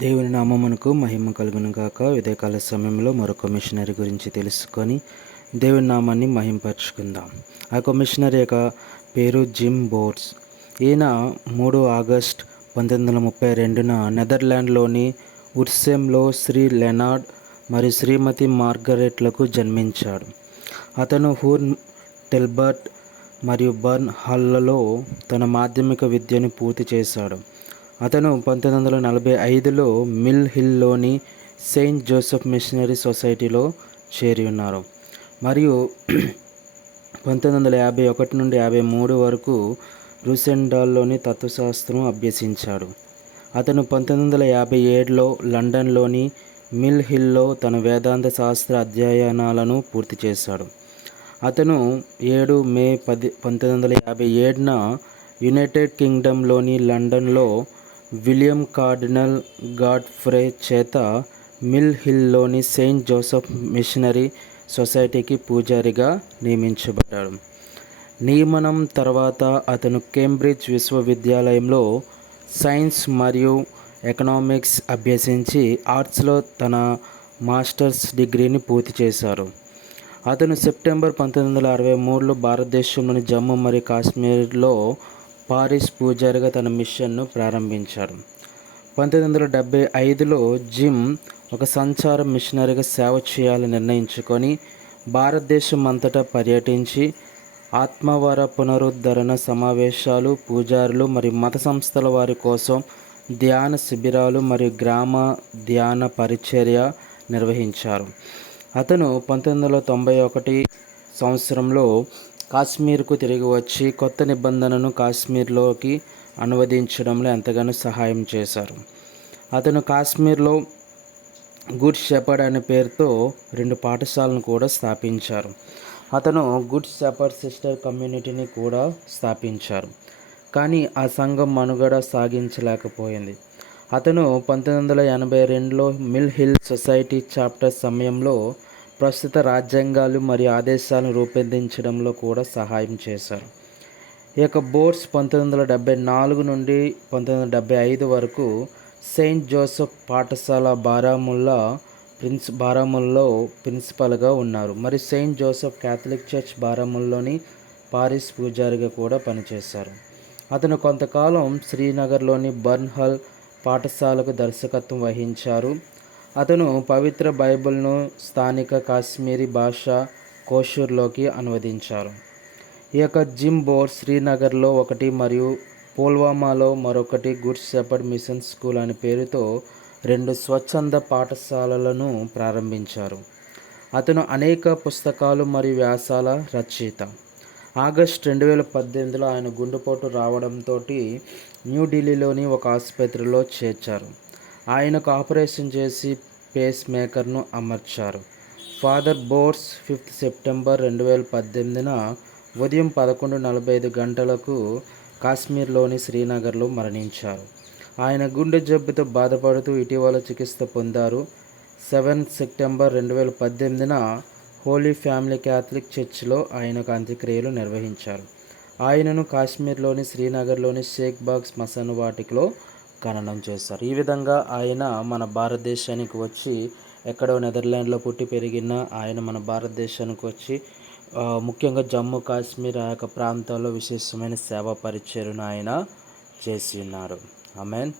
దేవుని నామమునకు మహిమ కలుగును గాక. ఉదయకాల సమయంలో మరొక మిషనరీ గురించి తెలుసుకొని దేవుని నామాన్ని మహింపరచుకుందాం. ఆ యొక్క మిషనరీ యొక్క పేరు జిమ్ బోర్స్. ఈయన 3 ఆగస్ట్ 1932న నెదర్లాండ్లోని ఉర్సెమ్లో శ్రీ లెనార్డ్ మరియు శ్రీమతి మార్గరెట్లకు జన్మించాడు. అతను హూర్న్, టెల్బర్ట్ మరియు బర్న్ హాల్లో తన మాధ్యమిక విద్యను పూర్తి చేశాడు. అతను 1945లో మిల్ హిల్లోని సెయింట్ జోసెఫ్ మిషనరీ సొసైటీలో చేరి ఉన్నారు మరియు 1951 నుండి 53 వరకు రూసెండాల్లోని తత్వశాస్త్రం అభ్యసించాడు. అతను 1957లో లండన్లోని మిల్ హిల్లో తన వేదాంత శాస్త్ర అధ్యయనాలను పూర్తి చేశాడు. అతను 7 మే 1957న యునైటెడ్ కింగ్డమ్లోని లండన్లో విలియం కార్డినల్ గాడ్ఫ్రే చేత మిల్ హిల్లోని సెయింట్ జోసెఫ్ మిషనరీ సొసైటీకి పూజారిగా నియమించబడ్డాడు. నియమనం తర్వాత అతను కేంబ్రిడ్జ్ విశ్వవిద్యాలయంలో సైన్స్ మరియు ఎకనామిక్స్ అభ్యసించి ఆర్ట్స్లో తన మాస్టర్స్ డిగ్రీని పూర్తి చేశారు. అతను సెప్టెంబర్ 1963లో భారతదేశంలోని జమ్మూ మరియు కాశ్మీర్లో పారిస్ పూజారిగా తన మిషన్ను ప్రారంభించాడు. 1975లో జిమ్ ఒక సంచార మిషనరీగా సేవ చేయాలని నిర్ణయించుకొని భారతదేశం అంతటా పర్యటించి ఆత్మవర పునరుద్ధరణ సమావేశాలు, పూజారులు మరియు మత సంస్థల వారి కోసం ధ్యాన శిబిరాలు మరియు గ్రామ ధ్యాన పరిచర్య నిర్వహించారు. అతను 1991 సంవత్సరంలో కాశ్మీర్కు తిరిగి వచ్చి కొత్త నిబంధనను కాశ్మీర్లోకి అనువదించడంలో ఎంతగానో సహాయం చేశారు. అతను కాశ్మీర్లో గుడ్ షెపర్డ్ అనే పేరుతో 2 పాఠశాలను కూడా స్థాపించారు. అతను గుడ్ షెపర్డ్ సిస్టర్ కమ్యూనిటీని కూడా స్థాపించారు. కానీ ఆ సంఘం మనుగడ సాగించలేకపోయింది. అతను 1982లో మిల్ హిల్ సొసైటీ చాప్టర్ సమయంలో ప్రస్తుత రాజ్యాంగాలు మరియు ఆదేశాలను రూపొందించడంలో కూడా సహాయం చేశారు. ఈ యొక్క బోర్స్ 1974 నుండి 1975 వరకు సెయింట్ జోసెఫ్ పాఠశాల బారాముల్లో ప్రిన్సిపల్గా ఉన్నారు మరియు సెయింట్ జోసెఫ్ క్యాథలిక్ చర్చ్ బారాముల్లోని పారిస్ పూజారిగా కూడా పనిచేశారు. అతను కొంతకాలం శ్రీనగర్లోని బర్న్ హాల్ పాఠశాలకు దర్శకత్వం వహించారు. అతను పవిత్ర బైబిల్ను స్థానిక కాశ్మీరీ భాష కోషూర్లోకి అనువదించారు. ఈ యొక్క జిమ్ బోర్స్ శ్రీనగర్లో ఒకటి మరియు పుల్వామాలో మరొకటి గుడ్ షెపర్డ్ మిషన్ స్కూల్ అనే పేరుతో 2 స్వచ్ఛంద పాఠశాలలను ప్రారంభించారు. అతను అనేక పుస్తకాలు మరియు వ్యాసాల రచయిత. ఆగస్టు 2018లో ఆయన గుండెపోటు రావడంతో న్యూఢిల్లీలోని ఒక ఆసుపత్రిలో చేర్చారు. ఆయనకు ఆపరేషన్ చేసి పేస్ మేకర్ను అమర్చారు. ఫాదర్ బోర్స్ 5 సెప్టెంబర్ 2018న ఉదయం 11:45 గంటలకు కాశ్మీర్లోని శ్రీనగర్లో మరణించారు. ఆయన గుండె జబ్బుతో బాధపడుతూ ఇటీవల చికిత్స పొందారు. 7 సెప్టెంబర్ 2018న హోలీ ఫ్యామిలీ క్యాథలిక్ చర్చ్లో ఆయనకు అంత్యక్రియలు నిర్వహించారు. ఆయనను కాశ్మీర్లోని శ్రీనగర్లోని షేక్ బాగ్ శ్మశాన వాటికలో ఖననం చేశారు. ఈ విధంగా ఆయన మన భారతదేశానికి వచ్చి, ఎక్కడో నెదర్లాండ్లో పుట్టి పెరిగిన ఆయన మన భారతదేశానికి వచ్చి ముఖ్యంగా జమ్మూ కాశ్మీర్ ఆ యొక్క ప్రాంతాల్లో విశేషమైన సేవా పరిచర్యను ఆయన చేసి ఉన్నారు. ఆమేన్.